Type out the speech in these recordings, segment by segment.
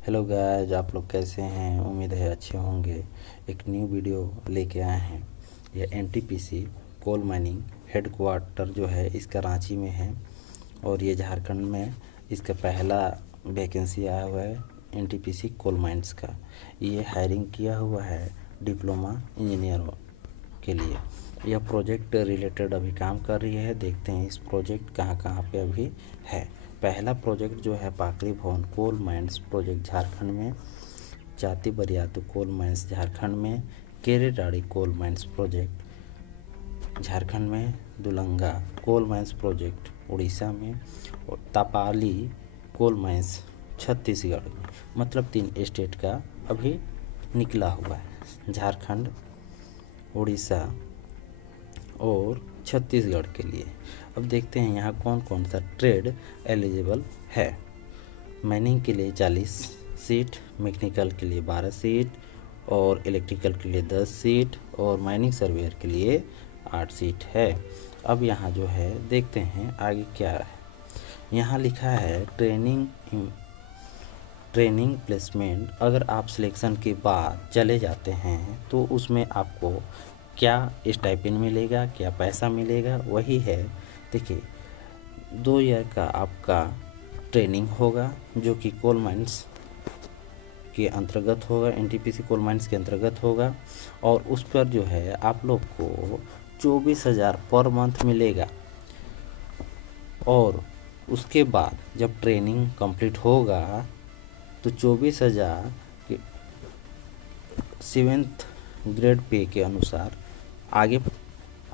Hello guys, आप लोग कैसे हैं? उम्मीद है अच्छे होंगे। एक न्यू वीडियो लेके आए हैं। यह एनटीपीसी कोल माइनिंग हेडक्वार्टर जो है इसका रांची में है और ये झारखंड में इसका पहला वैकेंसी आया हुआ है एनटीपीसी कोल माइंस का। ये हायरिंग किया हुआ है डिप्लोमा इंजीनियरों के लिए। यह प्रोजेक्ट रिलेटेड अभी काम कर रही है। देखते हैं इस प्रोजेक्ट कहाँ कहाँ पे अभी है। पहला प्रोजेक्ट जो है पाकड़ी भवन कोल माइंस प्रोजेक्ट झारखंड में, जाति बरियातू कोल माइंस झारखंड में, केरेडाड़ी कोल माइंस प्रोजेक्ट झारखंड में, दुलंगा कोल माइंस प्रोजेक्ट उड़ीसा में और तापाली कोल माइंस छत्तीसगढ़ में। मतलब 3 स्टेट का अभी निकला हुआ है, झारखंड, उड़ीसा और छत्तीसगढ़ के लिए। अब देखते हैं यहाँ कौन कौन सा ट्रेड एलिजिबल है। माइनिंग के लिए 40 सीट, मैकेनिकल के लिए 12 सीट और इलेक्ट्रिकल के लिए 10 सीट और माइनिंग सर्वेयर के लिए 8 सीट है। अब यहाँ जो है देखते हैं आगे क्या है। यहाँ लिखा है ट्रेनिंग प्लेसमेंट। अगर आप सिलेक्शन के बाद चले जाते हैं तो उसमें आपको क्या स्टाइपेंड मिलेगा, क्या पैसा मिलेगा, वही है। देखिए 2 ईयर का आपका ट्रेनिंग होगा जो कि कोल माइंस के अंतर्गत होगा, एनटीपीसी कोल माइंस के अंतर्गत होगा और उस पर जो है आप लोग को 24,000 पर मंथ मिलेगा। और उसके बाद जब ट्रेनिंग कंप्लीट होगा तो 24,000 के 7th ग्रेड पे के अनुसार आगे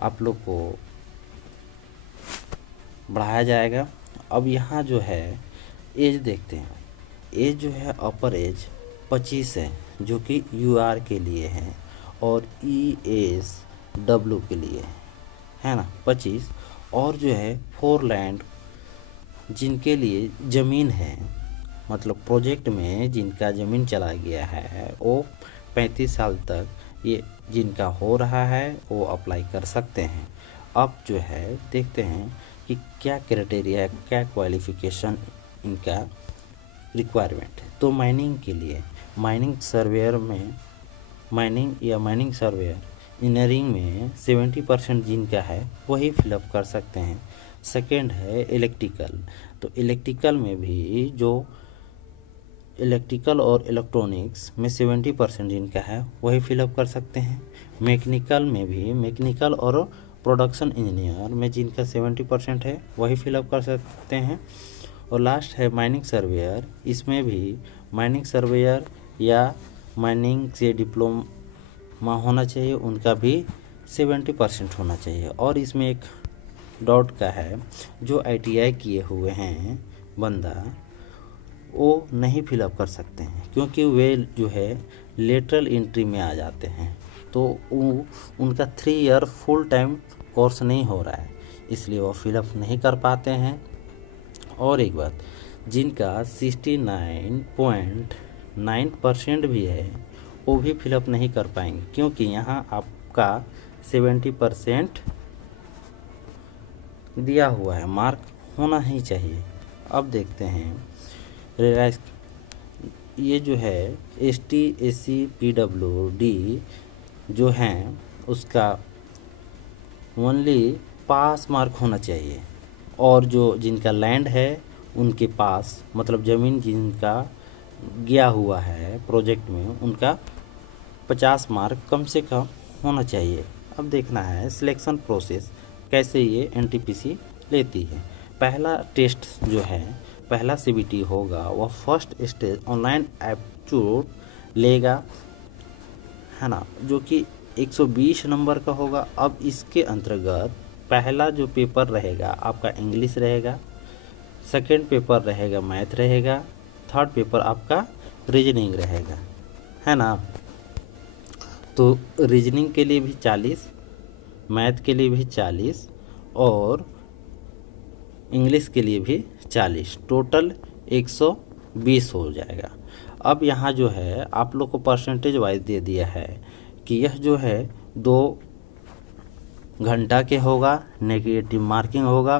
आप लोग को बढ़ाया जाएगा। अब यहाँ जो है एज देखते हैं। एज जो है अपर एज 25 है जो कि यूआर के लिए है और ESW के लिए है ना 25। और जो है 4 लैंड जिनके लिए ज़मीन है, मतलब प्रोजेक्ट में जिनका ज़मीन चला गया है वो 35 साल तक ये जिनका हो रहा है वो अप्लाई कर सकते हैं। अब जो है देखते हैं कि क्या क्राइटेरिया है, क्या क्वालिफ़िकेशन इनका रिक्वायरमेंट है। तो माइनिंग के लिए माइनिंग सर्वेयर में माइनिंग सर्वेयर इंजीनियरिंग में 70% जिनका है वही फिलअप कर सकते हैं। सेकेंड है इलेक्ट्रिकल। तो इलेक्ट्रिकल में भी जो इलेक्ट्रिकल और इलेक्ट्रॉनिक्स में 70% जिनका है वही फिलअप कर सकते हैं। मैकेनिकल में भी मैकेनिकल और प्रोडक्शन इंजीनियर में जिनका 70% है वही फिलअप कर सकते हैं। और लास्ट है माइनिंग सर्वेयर। इसमें भी माइनिंग सर्वेयर या माइनिंग से डिप्लोमा होना चाहिए, उनका भी 70% होना चाहिए। और इसमें एक डॉट का है जो ITI किए हुए हैं बंदा वो नहीं फिलअप कर सकते हैं क्योंकि वे जो है लेटरल एंट्री में आ जाते हैं। तो उनका 3 ईयर फुल टाइम कोर्स नहीं हो रहा है, इसलिए वो फिलअप नहीं कर पाते हैं। और एक बात, जिनका 69.9% भी है वो भी फिलअप नहीं कर पाएंगे क्योंकि यहाँ आपका 70% दिया हुआ है, मार्क होना ही चाहिए। अब देखते हैं ये जो है ST SC PWD जो हैं उसका ओनली पास मार्क होना चाहिए। और जो जिनका लैंड है उनके पास, मतलब ज़मीन जिनका गया हुआ है प्रोजेक्ट में, उनका 50 मार्क कम से कम होना चाहिए। अब देखना है सिलेक्शन प्रोसेस कैसे ये एनटीपीसी लेती है। पहला टेस्ट जो है, पहला CBT होगा वह फर्स्ट स्टेज ऑनलाइन एप्टीट्यूड लेगा, है ना, जो कि 120 नंबर का होगा। अब इसके अंतर्गत पहला जो पेपर रहेगा आपका इंग्लिश रहेगा, सेकेंड पेपर रहेगा मैथ रहेगा, थर्ड पेपर आपका रीजनिंग रहेगा, है ना। तो रीजनिंग के लिए भी 40, मैथ के लिए भी 40 और इंग्लिश के लिए भी 40, टोटल 120 हो जाएगा। अब यहाँ जो है आप लोग को परसेंटेज वाइज दे दिया है कि यह जो है 2 घंटा के होगा, नेगेटिव मार्किंग होगा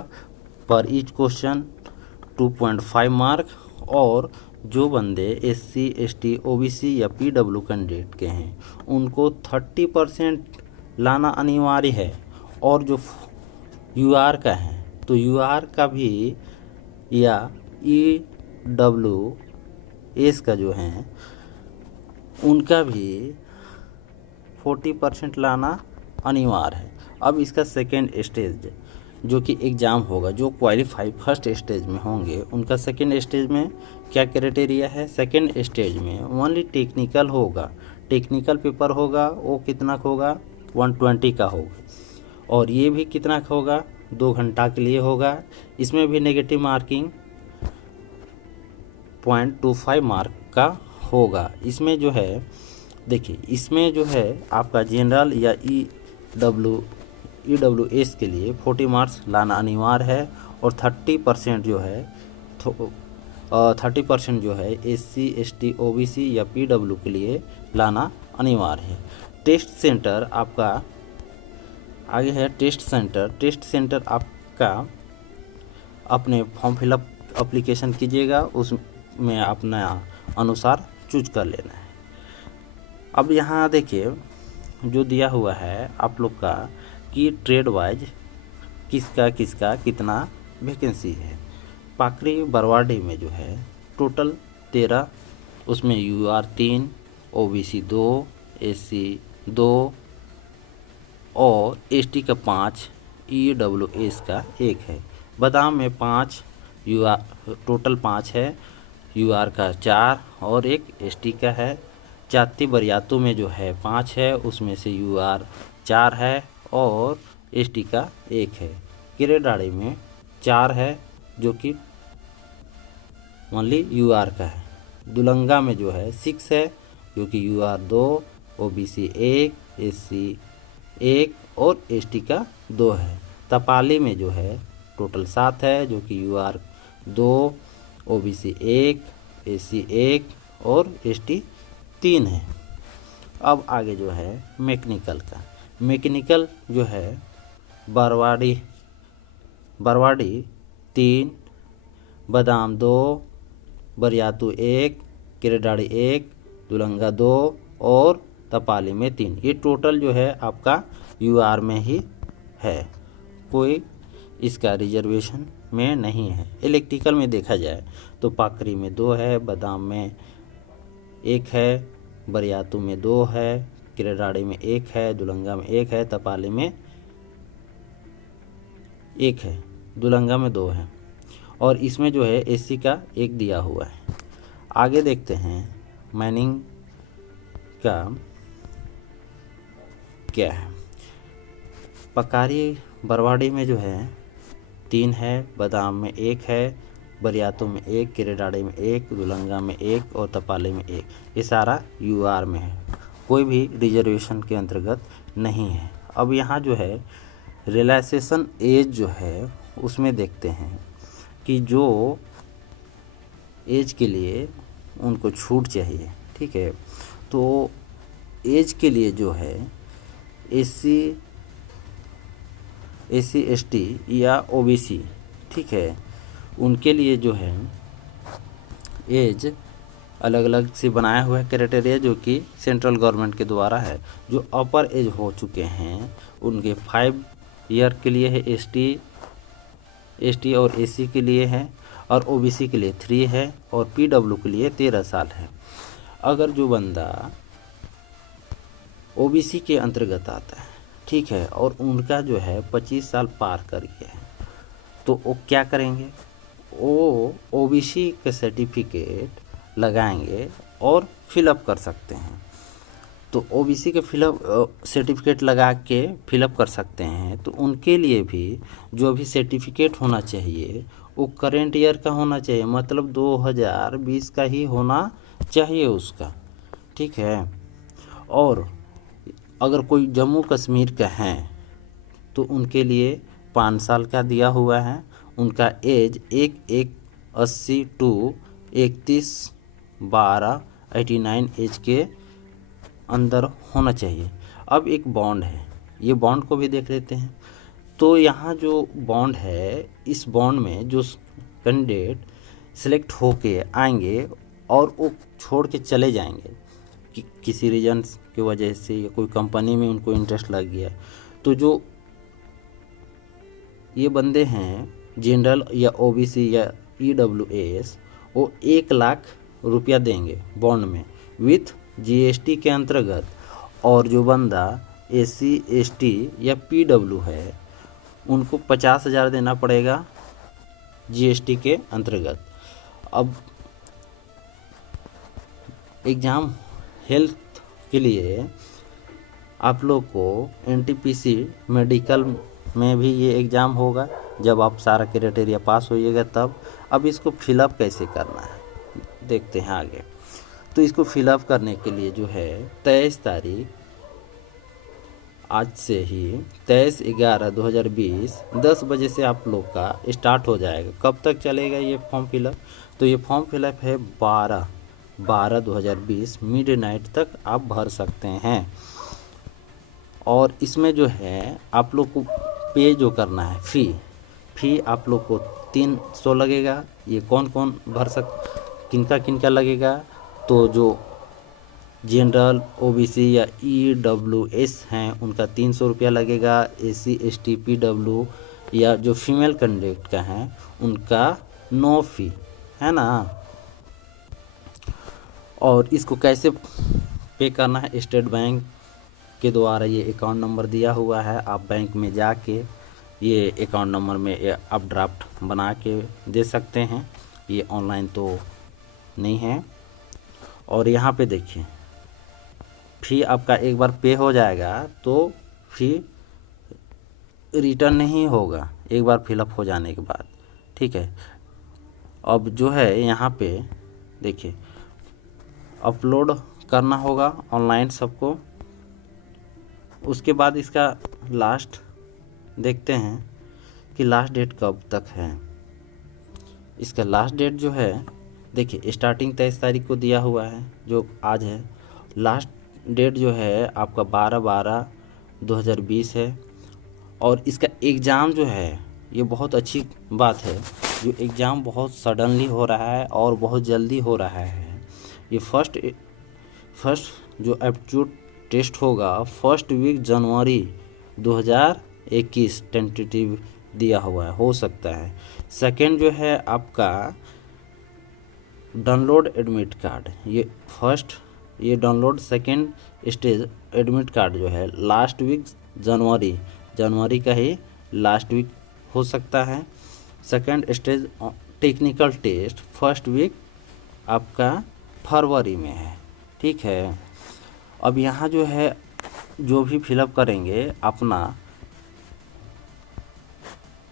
पर ईच क्वेश्चन 2.5 मार्क और जो बंदे SC ST OBC या PW कैंडिडेट के हैं उनको 30% लाना अनिवार्य है। और जो UR का है तो UR का भी या EWS का जो है उनका भी 40% लाना अनिवार्य है। अब इसका सेकेंड स्टेज जो कि एग्ज़ाम होगा, जो क्वालिफाई फर्स्ट स्टेज में होंगे उनका सेकेंड स्टेज में क्या क्राइटेरिया है। सेकेंड स्टेज में ओनली टेक्निकल होगा, टेक्निकल पेपर होगा, वो कितना का होगा 120 का होगा। और ये भी कितना का होगा 2 घंटा के लिए होगा। इसमें भी नेगेटिव मार्किंग 0.25 मार्क का होगा। इसमें जो है देखिए, इसमें जो है आपका जनरल या EWS के लिए 40 मार्क्स लाना अनिवार्य है। और 30% जो है 30% जो है SC ST OBC या PW के लिए लाना अनिवार्य है। टेस्ट सेंटर आपका आगे है। टेस्ट सेंटर आपका अपने फॉर्म फिलअप एप्लीकेशन कीजिएगा, उसमें अपना अनुसार चूज कर लेना है। अब यहाँ देखिए जो दिया हुआ है आप लोग का कि ट्रेड वाइज किसका कितना वैकेंसी है। पाकरी बरवाडी में जो है टोटल 13, उसमें UR 3, OBC 2, SC 2 और ST का 5, EWS का 1 है। बादाम में 5, UR टोटल 5 है, UR का 4 और 1 ST का है। जाति बरियातू में जो है 5 है, उसमें से UR 4 है और ST का 1 है। किरेडाड़ी में 4 है जो कि ओनली UR का है। दुलंगा में जो है 6 है जो कि UR 2, OBC 1, SC 1 और ST का 2 है। तपाली में जो है टोटल 7 है जो कि UR 2, OBC 1, SC 1 और ST 3 है। अब आगे जो है मैकेनिकल का, मैकेनिकल जो है बरवाडी 3, बादाम 2, बरियातू 1, किरेडाड़ी 1, दुलंगा 2 और तपाली में 3। ये टोटल जो है आपका UR में ही है, कोई इसका रिजर्वेशन में नहीं है। इलेक्ट्रिकल में देखा जाए तो पाकरी में 2 है, बादाम में 1 है, बरियातू में 2 है, किरेडाड़ी में 1 है, दुलंगा में 1 है, तपाली में 1 है, दुलंगा में 2 है। और इसमें जो है SC का 1 दिया हुआ है। आगे देखते हैं माइनिंग का क्या है। पकारी बरवाडी में जो है 3 है, बादाम में 1 है, बरियातू में 1, किरेडाड़ी में 1, दुलंगा में 1 और तपाली में 1। ये सारा UR में है, कोई भी रिजर्वेशन के अंतर्गत नहीं है। अब यहाँ जो है रिलैक्सेशन एज जो है उसमें देखते हैं कि जो एज के लिए उनको छूट चाहिए, ठीक है। तो एज के लिए जो है SC ST या OBC, ठीक है, उनके लिए जो है एज अलग अलग से बनाया हुआ है क्राइटेरिया जो कि सेंट्रल गवर्नमेंट के द्वारा है। जो अपर एज हो चुके हैं उनके 5 ईयर के लिए है, ST और SC के लिए है, और OBC के लिए 3 है और PW के लिए 13 साल है। अगर जो बंदा OBC के अंतर्गत आता है, ठीक है, और उनका जो है 25 साल पार कर गया है, तो वो क्या करेंगे, वो OBC का सर्टिफिकेट लगाएंगे और फिलअप कर सकते हैं। तो OBC के फिलअप सर्टिफिकेट लगा के फिलअप कर सकते हैं। तो उनके लिए भी जो भी सर्टिफिकेट होना चाहिए वो करेंट ईयर का होना चाहिए, मतलब 2020 का ही होना चाहिए उसका, ठीक है। और अगर कोई जम्मू कश्मीर का है तो उनके लिए 5 साल का दिया हुआ है। उनका एज 1/1/80 टू 31/12/89 एज के अंदर होना चाहिए। अब एक बॉन्ड है, ये बॉन्ड को भी देख लेते हैं। तो यहाँ जो बॉन्ड है, इस बॉन्ड में जो कैंडिडेट सेलेक्ट होके आएंगे और वो छोड़ के चले जाएंगे कि किसी रीजन की वजह से या कोई कंपनी में उनको इंटरेस्ट लग गया, तो जो ये बंदे हैं जनरल या ओबीसी या ईडब्ल्यूएस, वो 1,00,000 रुपया देंगे बॉन्ड में विथ जीएसटी के अंतर्गत। और जो बंदा एससी एसटी या पीडब्ल्यू है उनको 50,000 देना पड़ेगा जीएसटी के अंतर्गत। अब एग्ज़ाम हेल्थ के लिए आप लोग को एनटीपीसी मेडिकल में भी ये एग्ज़ाम होगा, जब आप सारा क्राइटेरिया पास होइएगा तब। अब इसको फिलअप कैसे करना है देखते हैं आगे। तो इसको फिलअप करने के लिए जो है 23 तारीख, आज से ही 23/11/2020 10 बजे से आप लोग का स्टार्ट हो जाएगा। कब तक चलेगा ये फॉर्म फिलअप? तो ये फॉर्म फिलअप है 12/12/2020 मिडनाइट तक आप भर सकते हैं। और इसमें जो है आप लोग को पे जो करना है फ़ी आप लोग को 300 लगेगा। ये कौन कौन भर किनका किनका लगेगा? तो जो जनरल ओबीसी या ईडब्ल्यूएस हैं उनका 300 रुपया लगेगा। एससी एसटी पीडब्ल्यू या जो फीमेल कैंडिडेट का है उनका नो फ़ी है ना। और इसको कैसे पे करना है? स्टेट बैंक के द्वारा ये अकाउंट नंबर दिया हुआ है, आप बैंक में जाके ये अकाउंट नंबर में आप ड्राफ्ट बना के दे सकते हैं। ये ऑनलाइन तो नहीं है। और यहाँ पे देखिए फ़ी आपका एक बार पे हो जाएगा तो फ़ी रिटर्न नहीं होगा एक बार फिलअप हो जाने के बाद, ठीक है। अब जो है यहाँ पे देखिए अपलोड करना होगा ऑनलाइन सबको। उसके बाद इसका लास्ट देखते हैं कि लास्ट डेट कब तक है। इसका लास्ट डेट जो है देखिए स्टार्टिंग 23 तारीख को दिया हुआ है जो आज है। लास्ट डेट जो है आपका 12/12/2020 है। और इसका एग्ज़ाम जो है ये बहुत अच्छी बात है, जो एग्ज़ाम बहुत सडनली हो रहा है और बहुत जल्दी हो रहा है। ये फर्स्ट जो एप्टीट्यूड टेस्ट होगा 1 वीक जनवरी 2021 टेंटेटिव दिया हुआ है, हो सकता है। सेकेंड जो है आपका डाउनलोड एडमिट कार्ड, ये download second stage admit card जो है लास्ट वीक जनवरी का ही लास्ट वीक हो सकता है। Second stage technical test 1 week आपका फरवरी में है, ठीक है। अब यहाँ जो है जो भी फिलअप करेंगे अपना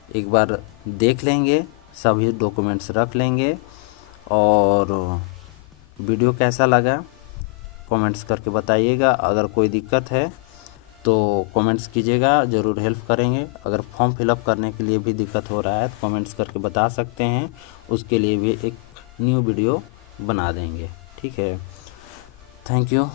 एक बार देख लेंगे, सभी डॉक्यूमेंट्स रख लेंगे। और वीडियो कैसा लगा कमेंट्स करके बताइएगा। अगर कोई दिक्कत है तो कमेंट्स कीजिएगा, ज़रूर हेल्प करेंगे। अगर फॉर्म फिलअप करने के लिए भी दिक्कत हो रहा है तो कमेंट्स करके बता सकते हैं, उसके लिए भी एक न्यू वीडियो बना देंगे, ठीक है। Thank you.